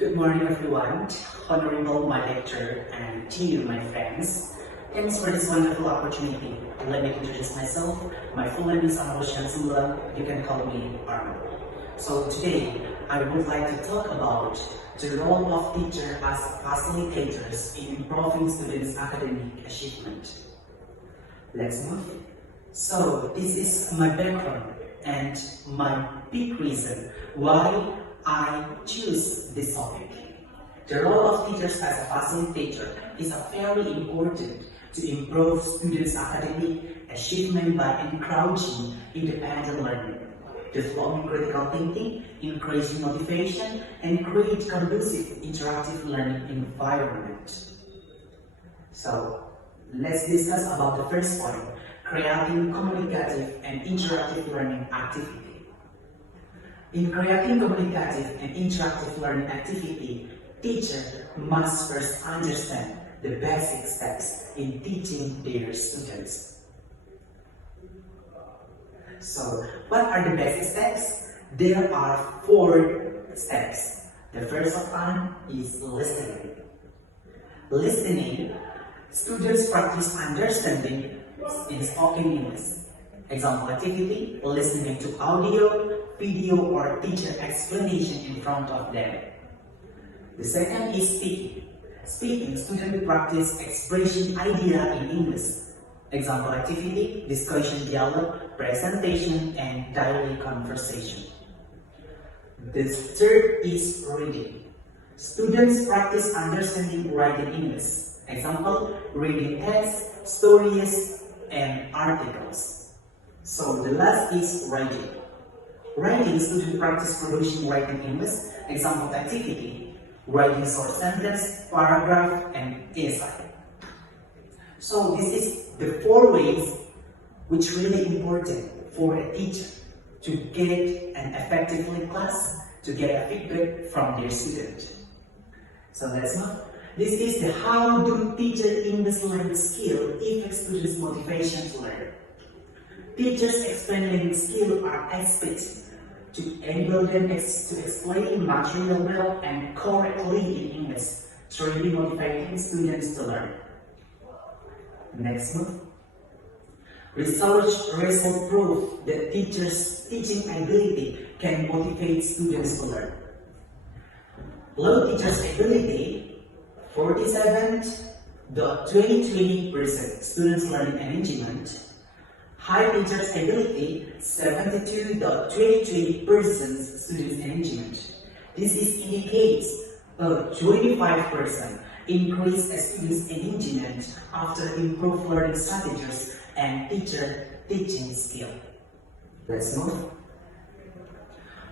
Good morning everyone, honorable my lecturer and to you my friends. Thanks for this wonderful opportunity. Let me introduce myself. My full name is Aroshan Sula. You can call me Arno. So today I would like to talk about the role of teacher as facilitators in improving students' academic achievement. Let's move. So this is my background and my big reason why I choose this topic. The role of teachers as a facilitator is very important to improve students' academic achievement by encouraging independent learning, developing critical thinking, increasing motivation, and create conducive interactive learning environment. So let's discuss about the first point, creating communicative and interactive learning activity. In creating communicative and interactive learning activity, teacher must first understand the basic steps in teaching their students. So, what are the basic steps? There are 4 steps. The first of them is listening. Listening, students practice understanding in spoken English. Example activity, listening to audio, video, or teacher explanation in front of them. The second is speaking. Speaking, students practice expressing idea in English. Example activity, discussion, dialogue, presentation, and daily conversation. The third is reading. Students practice understanding writing English. Example, reading texts, stories, and articles. So the last is writing. Writing, students practice producing writing English. Example activity, writing short sentence, paragraph, and essay. So this is the 4 ways which really important for a teacher to get an effective class, to get a feedback from their student. So let's move. This is the how do teacher English learning skill affect students' motivation to learn. Teachers' explaining skill are aspects to enable them to explain material well and correctly in English, truly motivating students to learn. Next move. Research results prove that teachers' teaching ability can motivate students to learn. Low teachers' ability, 47.20% students' learning engagement. High teachers' ability, 72.23% students' engagement. This indicates a 25% increase in students' engagement after improved learning strategies and teacher teaching skill. Let's move.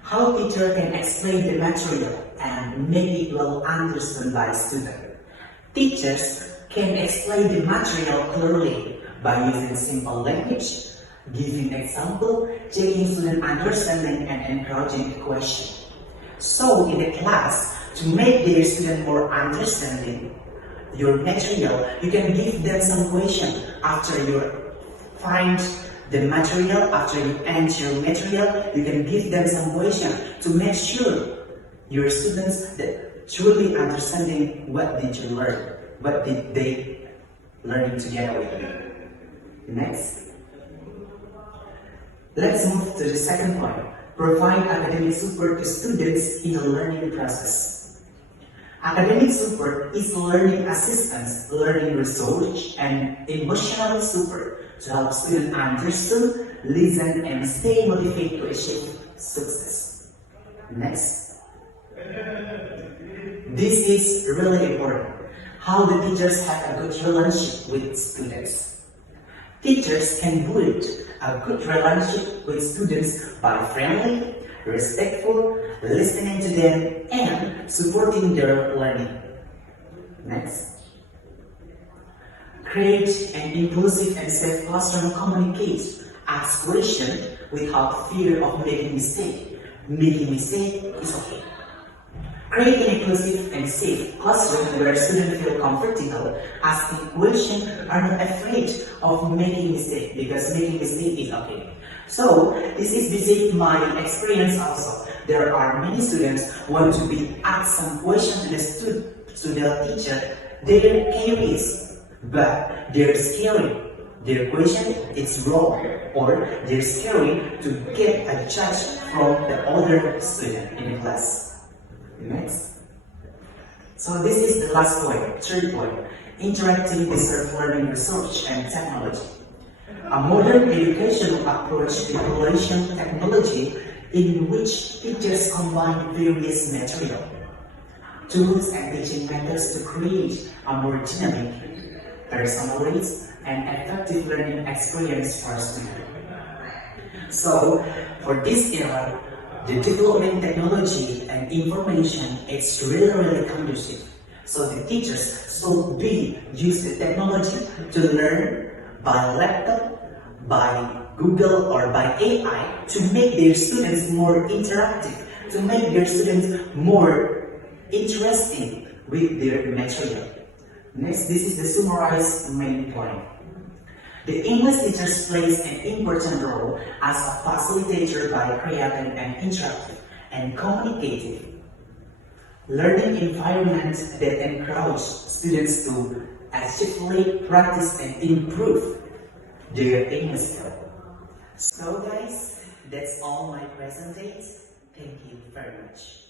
How teacher can explain the material and make it well understood by students. Teachers can explain the material clearly by using simple language, giving example, checking student understanding, and encouraging question. So in the class, to make their student more understanding your material, you can give them some question after you find the material, after you end your material, you can give them some question to make sure your students that truly understanding what did you learn, what did they learning together with you. Next, let's move to the second point. Provide academic support to students in the learning process. Academic support is learning assistance, learning research, and emotional support to help students understand, listen, and stay motivated to achieve success. Next, this is really important. How the teachers have a good relationship with students. Teachers can build a good relationship with students by friendly, respectful, listening to them, and supporting their learning. Next. Create an inclusive and safe classroom. Communicate. Ask questions without fear of making mistake. Making mistake is okay. Create an inclusive and safe classroom where students feel comfortable asking questions, are not afraid of making mistakes, because making mistake is okay. So this is my experience also. there are many students who want to be asked some question to the teacher. They're curious, but they're scary. Their question is wrong, or they're scary to get a judge from the other student in the class. Next. So this is the last point, third point, interactive distance learning research and technology. A modern educational approach to evaluation technology in which teachers combine various material, tools and teaching methods to create a more dynamic, personalized, and effective learning experience for students. So, for this era, the development technology and information is really conducive. So the teachers should use the technology to learn by laptop, by Google or by AI to make their students more interactive, to make their students more interesting with their material. Next, this is the summarized main point. The English teachers plays an important role as a facilitator by creating an interactive and communicative learning environment that encourages students to actively practice and improve their English skill. So guys, that's all my presentation. Thank you very much.